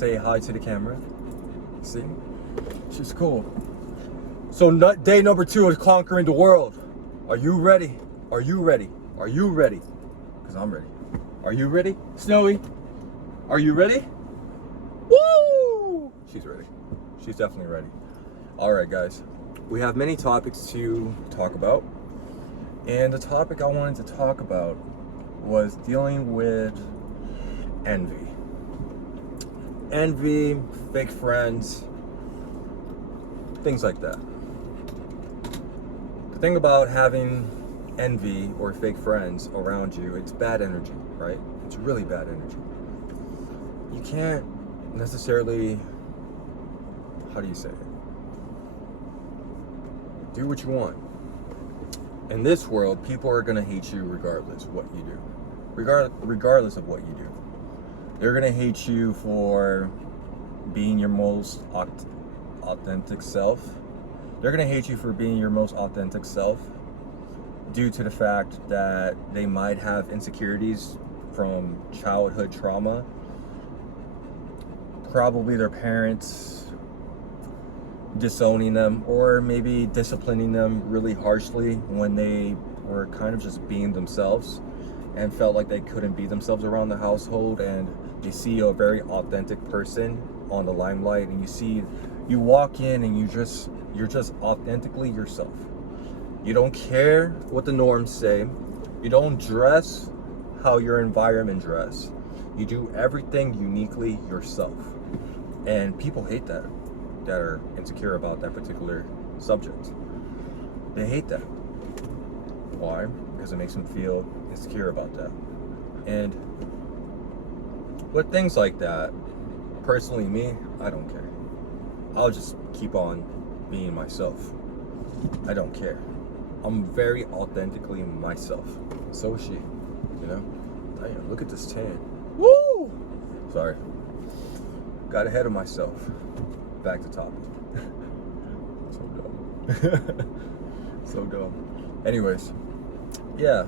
say hi to the camera. See? She's cool. So day number 2 is conquering the world. Are you ready? Are you ready? Are you ready? Because I'm ready. Are you ready? Snowy? Are you ready? Woo! She's ready. She's definitely ready. All right, guys. We have many topics to talk about. And the topic I wanted to talk about was dealing with envy. Envy, fake friends, things like that. The thing about having envy or fake friends around you, it's bad energy, right? It's really bad energy. You can't necessarily, how do you say it? Do what you want. In this world, people are gonna hate you regardless of what you do. Regardless of what you do. They're gonna hate you for being your most authentic self. They're gonna hate you for being your most authentic self due to the fact that they might have insecurities from childhood trauma. Probably their parents disowning them, or maybe disciplining them really harshly when they were kind of just being themselves and felt like they couldn't be themselves around the household, and they see a very authentic person on the limelight, and you walk in and you're just authentically yourself. You don't care what the norms say. You don't dress how your environment dress. You do everything uniquely yourself. And people hate that are insecure about that particular subject. They hate that. Why? Because it makes them feel insecure about that. And with things like that, personally me, I don't care. I'll just keep on being myself. I don't care. I'm very authentically myself. So is she, you know? Damn, look at this tan. Woo! Sorry. Got ahead of myself. Back to topic. So dumb. So dumb. Anyways, yeah.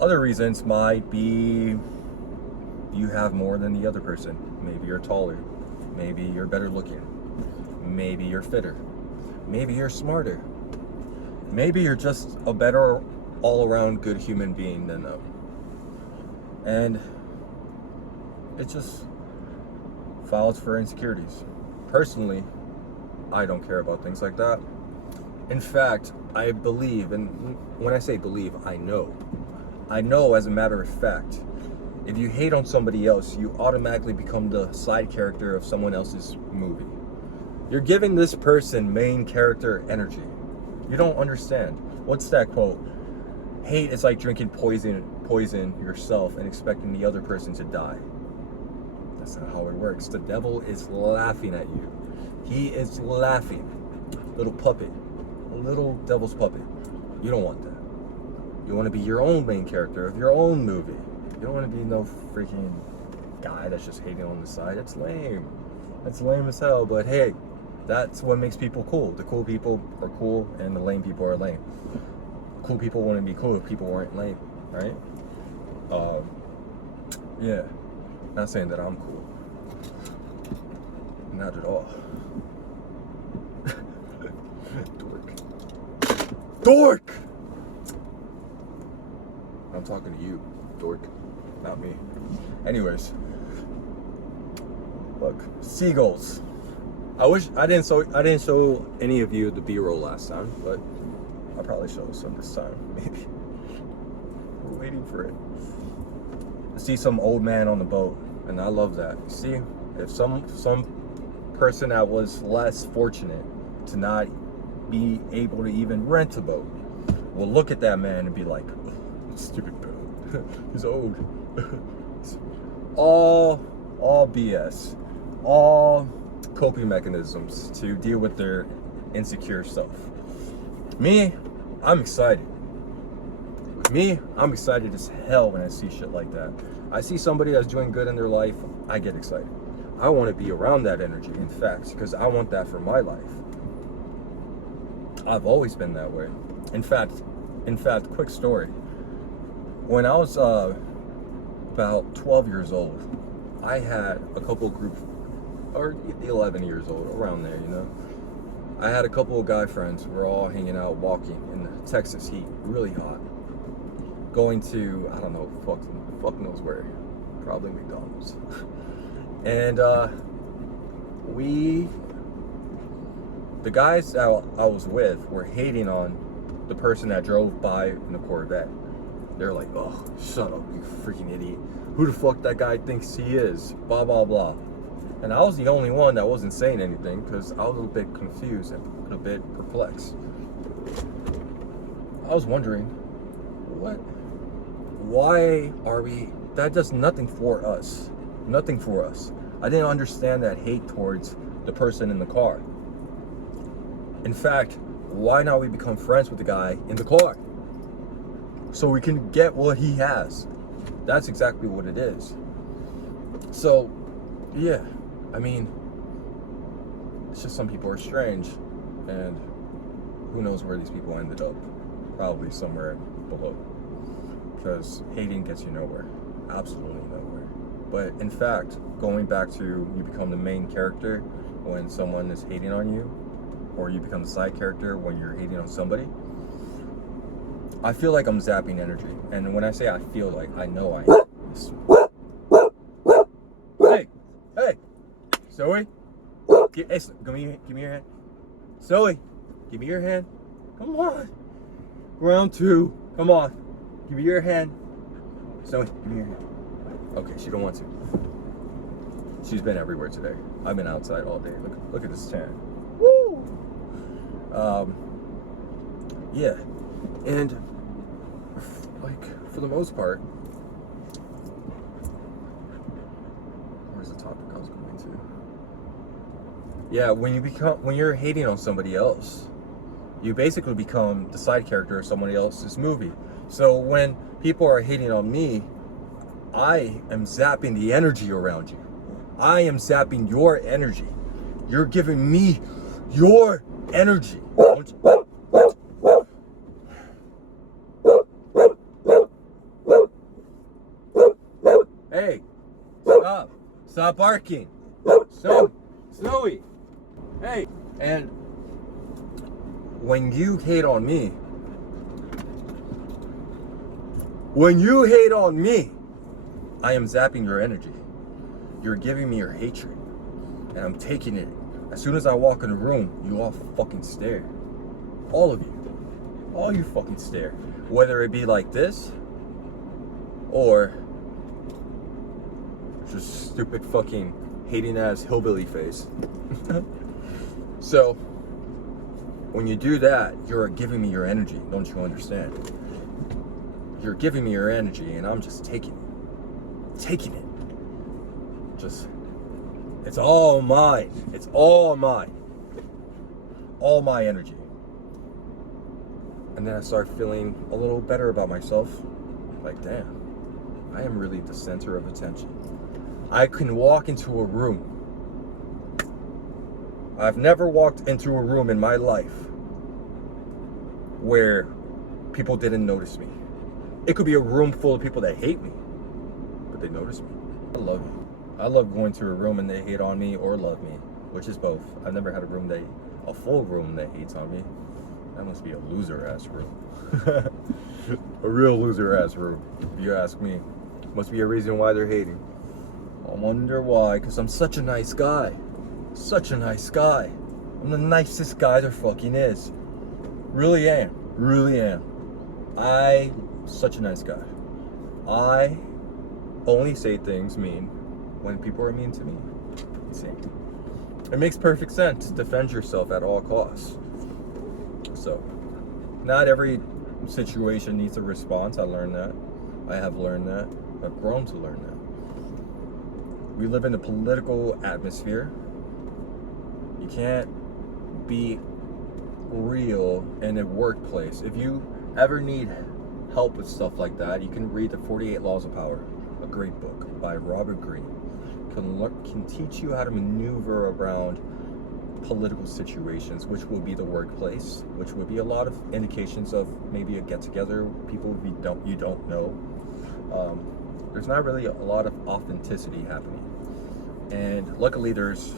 Other reasons might be you have more than the other person. Maybe you're taller. Maybe you're better looking. Maybe you're fitter. Maybe you're smarter. Maybe you're just a better all-around good human being than them. And it just files for insecurities. Personally, I don't care about things like that. In fact, I believe, and when I say believe, I know as a matter of fact, if you hate on somebody else, you automatically become the side character of someone else's movie. You're giving this person main character energy. You don't understand. What's that quote? Hate is like drinking poison yourself and expecting the other person to die. That's not how it works. The devil is laughing at you. He is laughing. Little puppet. A little devil's puppet. You don't want that. You want to be your own main character of your own movie. You don't want to be no freaking guy that's just hating on the side. That's lame. That's lame as hell. But hey, that's what makes people cool. The cool people are cool and the lame people are lame. Cool people wouldn't be cool if people weren't lame, right? Yeah. Not saying that I'm cool. Not at all. Dork! I'm talking to you, dork. Not me. Anyways. Look, seagulls. I wish I didn't show any of you the B-roll last time, but I'll probably show some this time, maybe. We're waiting for it. I see some old man on the boat, and I love that. You see, if some person that was less fortunate to not be able to even rent a boat will look at that man and be like, oh, stupid boat. He's old. all BS. All coping mechanisms to deal with their insecure self. Me, I'm excited. I'm excited as hell when I see shit like that. I see somebody that's doing good in their life, I get excited. I want to be around that energy, in fact, because I want that for my life. I've always been that way. In fact, quick story. When I was about 12 years old, I had a couple group, or 11 years old, around there, you know. I had a couple of guy friends. We're all hanging out, walking in the Texas heat, really hot. Going to, I don't know, fuck knows where, probably McDonald's. And the guys that I was with were hating on the person that drove by in the Corvette. They're like, oh, shut up, you freaking idiot. Who the fuck that guy thinks he is? Blah, blah, blah. And I was the only one that wasn't saying anything because I was a bit confused and a bit perplexed. I was wondering, why are we, that does nothing for us. Nothing for us. I didn't understand that hate towards the person in the car. In fact, why not we become friends with the guy in the car? So we can get what he has. That's exactly what it is. So, yeah, I mean, it's just some people are strange, and who knows where these people ended up. Probably somewhere below. Because hating gets you nowhere. Absolutely nowhere. But in fact, going back to you become the main character when someone is hating on you, or you become the side character when you're hating on somebody, I feel like I'm zapping energy. And when I say I feel like, I know I am. Hey, Zoe, give me your hand. Zoe, give me your hand. Come on. Round 2, come on. Give me your hand. Zoe, give me your hand. Okay, she don't want to. She's been everywhere today. I've been outside all day. Look at this tan. Woo! Yeah. And like for the most part, where's the topic I was going to? Yeah, when you're hating on somebody else, you basically become the side character of somebody else's movie. So when people are hating on me, I am zapping the energy around you. I am zapping your energy. You're giving me your energy. Hey, stop. Stop barking. Zoe. Hey. And when you hate on me, I am zapping your energy. You're giving me your hatred, and I'm taking it. As soon as I walk in the room, you all fucking stare. All of you. All you fucking stare. Whether it be like this, or just stupid fucking hating ass hillbilly face. So, when you do that, you're giving me your energy. Don't you understand? You're giving me your energy, and I'm just taking it. Taking it. Just, it's all mine. It's all mine. All my energy. And then I start feeling a little better about myself. Like, damn, I am really the center of attention. I can walk into a room. I've never walked into a room in my life where people didn't notice me. It could be a room full of people that hate me, but they notice me. I love it. I love going to a room and they hate on me, or love me, which is both. I've never had a full room that hates on me. That must be a loser-ass room. A real loser-ass room, if you ask me. Must be a reason why they're hating. I wonder why, because I'm such a nice guy. Such a nice guy. I'm the nicest guy there fucking is. Really am. Really am. Such a nice guy. I only say things mean when people are mean to me. See? It makes perfect sense. Defend yourself at all costs. So, not every situation needs a response. I learned that. I have learned that. I've grown to learn that. We live in a political atmosphere. You can't be real in a workplace. If you ever need help with stuff like that, you can read the 48 Laws of Power, a great book by Robert Greene. Can teach you how to maneuver around political situations, which will be the workplace, which would be a lot of indications of maybe a get-together, people you don't know. There's not really a lot of authenticity happening. And luckily there's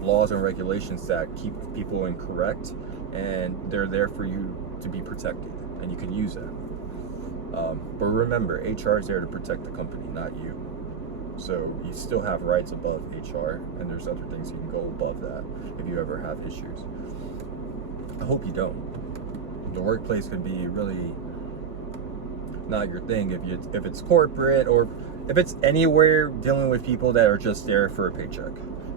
laws and regulations that keep people in correct, and they're there for you to be protected, and you can use that. But remember, HR is there to protect the company, not you. So you still have rights above HR, and there's other things you can go above that if you ever have issues. I hope you don't. The workplace could be really not your thing if it's corporate, or if it's anywhere dealing with people that are just there for a paycheck.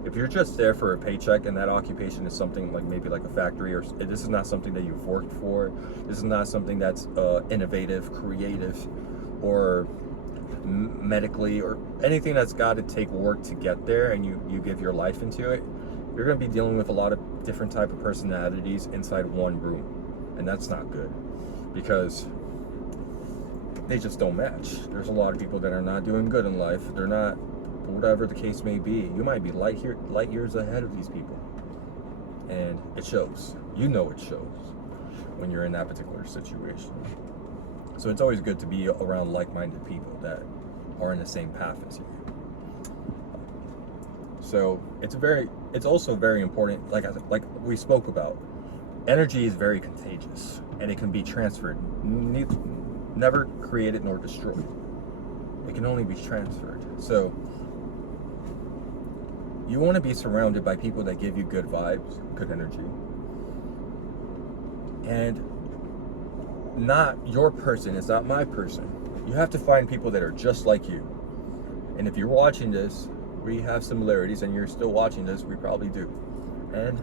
If you're just there for a paycheck and that occupation is something like maybe like a factory, or this is not something that you've worked for, this is not something that's innovative, creative, or medically, or anything that's got to take work to get there, and you give your life into it, you're going to be dealing with a lot of different type of personalities inside one room, and that's not good, because they just don't match. There's a lot of people that are not doing good in life. They're not, whatever the case may be. You might be light years ahead of these people, and it shows. You know it shows when you're in that particular situation. So it's always good to be around like-minded people that are in the same path as you. So it's also very important, like we spoke about, energy is very contagious, and it can be transferred, never created nor destroyed. It can only be transferred. So you want to be surrounded by people that give you good vibes, good energy, and not your person is not my person. You have to find people that are just like you. And if you're watching this, we have similarities, and you're still watching this, we probably do. And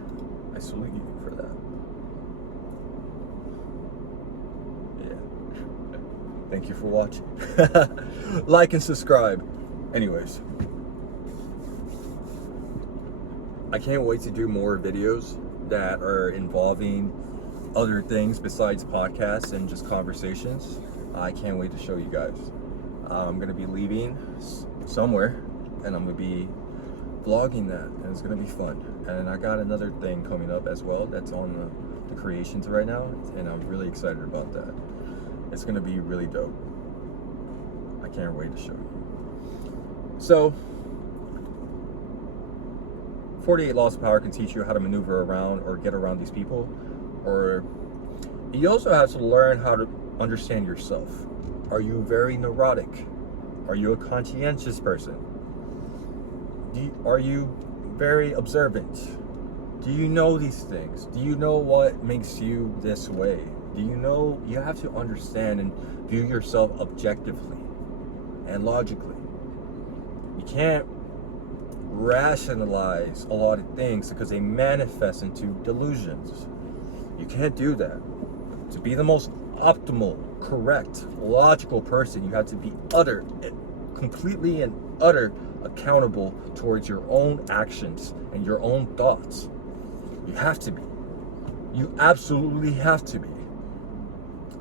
I salute you for that. Yeah. Thank you for watching. Like and subscribe. Anyways, I can't wait to do more videos that are involving other things besides podcasts and just conversations. I can't wait to show you guys. I'm gonna be leaving somewhere, and I'm gonna be vlogging that, and it's gonna be fun. And I got another thing coming up as well that's on the creations right now, and I'm really excited about that. It's gonna be really dope. I can't wait to show you. So 48 Laws of Power can teach you how to maneuver around or get around these people, or you also have to learn how to understand yourself. Are you very neurotic? Are you a conscientious person? Are you very observant? Do you know these things? Do you know what makes you this way? Do you know you have to understand and view yourself objectively and logically? You can't rationalize a lot of things because they manifest into delusions. You can't do that. To be the most optimal, correct, logical person, you have to be completely and utter accountable towards your own actions and your own thoughts. You have to be. You absolutely have to be.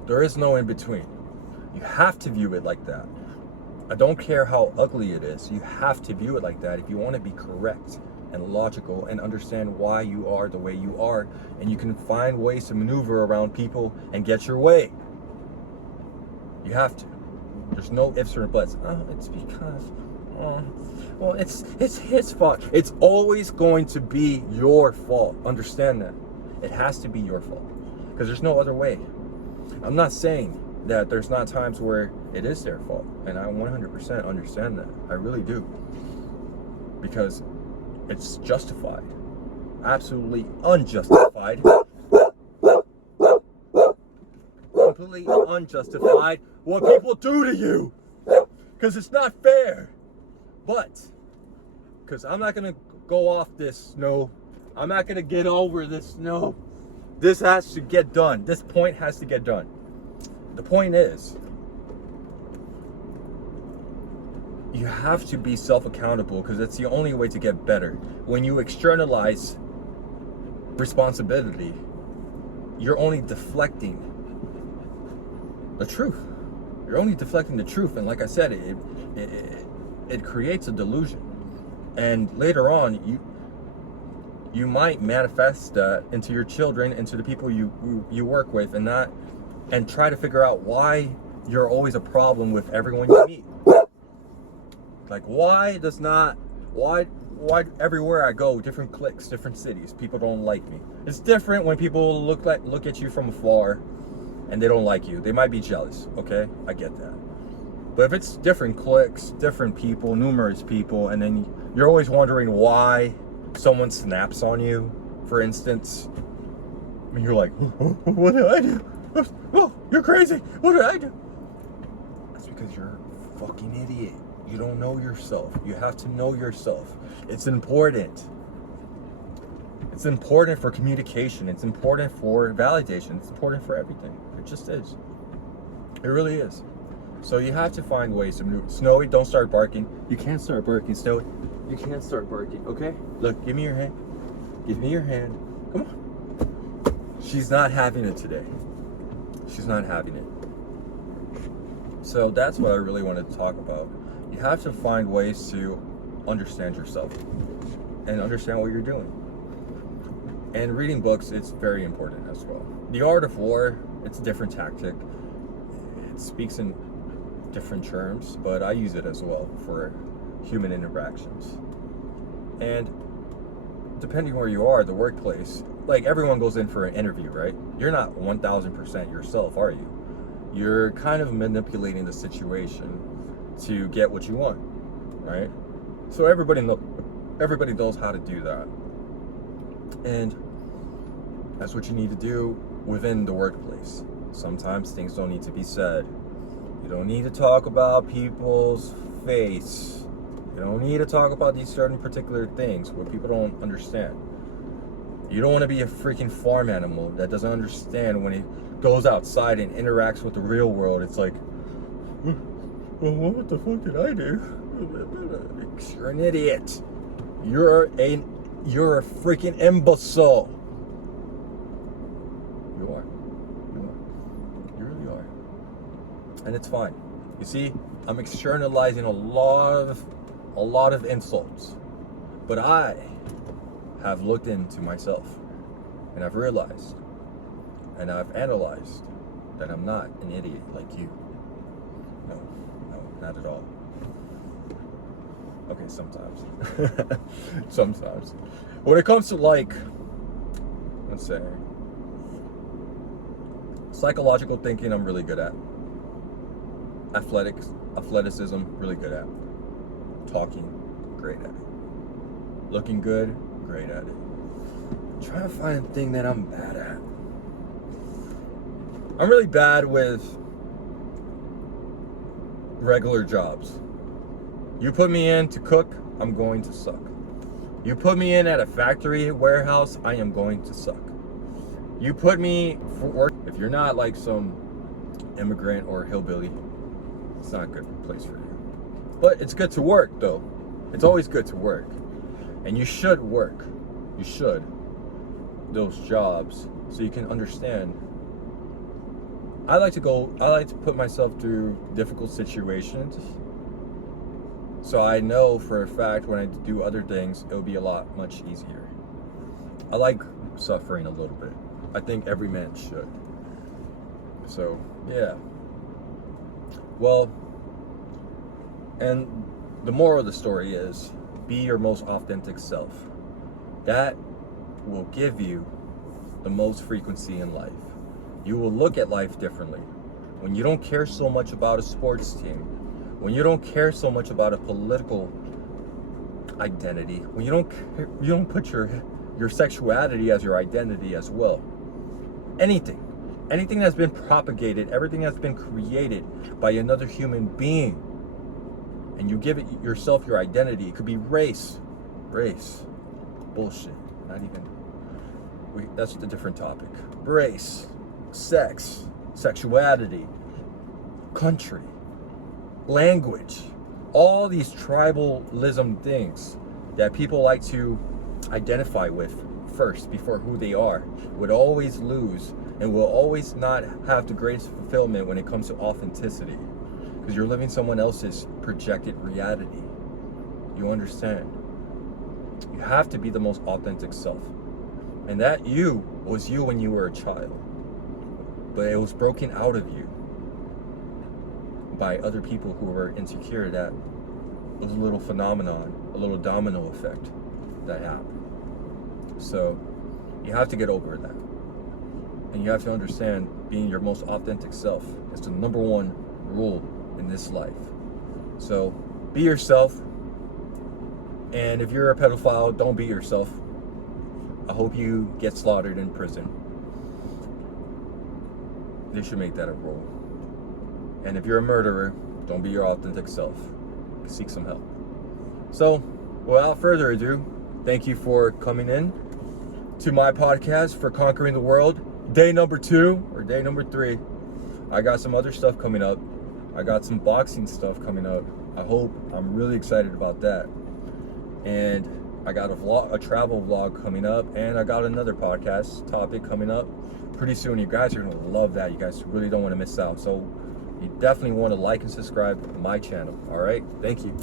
There is no in between. You have to view it like that. I don't care how ugly it is. You have to view it like that if you want to be correct and logical and understand why you are the way you are, and you can find ways to maneuver around people and get your way. You have to. There's no ifs or buts. Oh, it's because, well, it's his fault. It's always going to be your fault. Understand that. It has to be your fault, because there's no other way. I'm not saying that there's not times where it is their fault, and I 100% understand that. I really do, because it's justified. Absolutely unjustified. Completely unjustified what people do to you, because it's not fair. But because I'm not gonna go off this, no, I'm not gonna get over this, no. This has to get done. This point has to get done. The point is, you have to be self-accountable, because it's the only way to get better. When you externalize responsibility, you're only deflecting the truth. You're only deflecting the truth, and like I said, it creates a delusion. And later on, you might manifest that into your children, into the people you work with, and try to figure out why you're always a problem with everyone you meet. Like, why Why everywhere I go, different cliques, different cities, people don't like me? It's different when people look at you from afar and they don't like you. They might be jealous, okay? I get that. But if it's different cliques, different people, numerous people, and then you're always wondering why someone snaps on you, for instance, and you're like, what did I do? Oh, you're crazy. What did I do? That's because you're a fucking idiot. You don't know yourself. You have to know yourself. It's important. It's important for communication. It's important for validation. It's important for everything. It just is. It really is. So you have to find ways to move. Snowy, don't start barking. You can't start barking, Snowy. You can't start barking, okay? Look, give me your hand. Give me your hand. Come on. She's not having it today. She's not having it. So that's what I really wanted to talk about. You have to find ways to understand yourself and understand what you're doing. And reading books, it's very important as well. The Art of War, it's a different tactic. It speaks in different terms, but I use it as well for human interactions. And depending where you are, the workplace, like everyone goes in for an interview, right? You're not 1000% yourself, are you? You're kind of manipulating the situation to get what you want, right? So everybody knows how to do that. And that's what you need to do within the workplace. Sometimes things don't need to be said. You don't need to talk about people's face. You don't need to talk about these certain particular things where people don't understand. You don't want to be a freaking farm animal that doesn't understand when he goes outside and interacts with the real world. It's like, well, what the fuck did I do? You're an idiot. You're a freaking imbecile. You are. You really are. And it's fine. You see, I'm externalizing a lot of insults. But I have looked into myself and I've realized and I've analyzed that I'm not an idiot like you. No, not at all. Okay, sometimes. Sometimes. When it comes to, like, let's say, psychological thinking, I'm really good at. Athleticism, really good at. Talking, great at it. Looking good, great at it. Trying to find a thing that I'm bad at. I'm really bad with regular jobs. You put me in to cook, I'm going to suck. You put me in at a factory warehouse, I am going to suck. You put me for work, if you're not like some immigrant or hillbilly, it's not a good place for you. But it's good to work though. It's always good to work. And you should work. You should. Those jobs so you can understand. I like to put myself through difficult situations. So I know for a fact when I do other things, it'll be a lot much easier. I like suffering a little bit. I think every man should. So, yeah. Well, and the moral of the story is, be your most authentic self. That will give you the most frequency in life. You will look at life differently. When you don't care so much about a sports team, when you don't care so much about a political identity, when you don't put your sexuality as your identity as well. Anything that's been propagated, everything that's been created by another human being, and you give it yourself your identity. It could be race, bullshit. Not even. That's a different topic. Race, sex, sexuality, country, language, all these tribalism things that people like to identify with first before who they are would always lose and will always not have the greatest fulfillment when it comes to authenticity, because you're living someone else's projected reality. You understand? You have to be the most authentic self, and that you was you when you were a child, but it was broken out of you by other people who were insecure that was a little phenomenon a little domino effect that happened. So you have to get over that. And you have to understand being your most authentic self is the number one rule in this life. So be yourself. And if you're a pedophile, don't be yourself. I hope you get slaughtered in prison. They should make that a rule. And if you're a murderer, don't be your authentic self. Seek some help. So, without further ado, thank you for coming in to my podcast for Conquering the World. Day number 2 or day number 3. I got some other stuff coming up. I got some boxing stuff coming up. I'm really excited about that. And I got a travel vlog coming up, and I got another podcast topic coming up pretty soon. You guys are gonna love that. You guys really don't want to miss out. So you definitely want to like and subscribe to my channel. All right, thank you.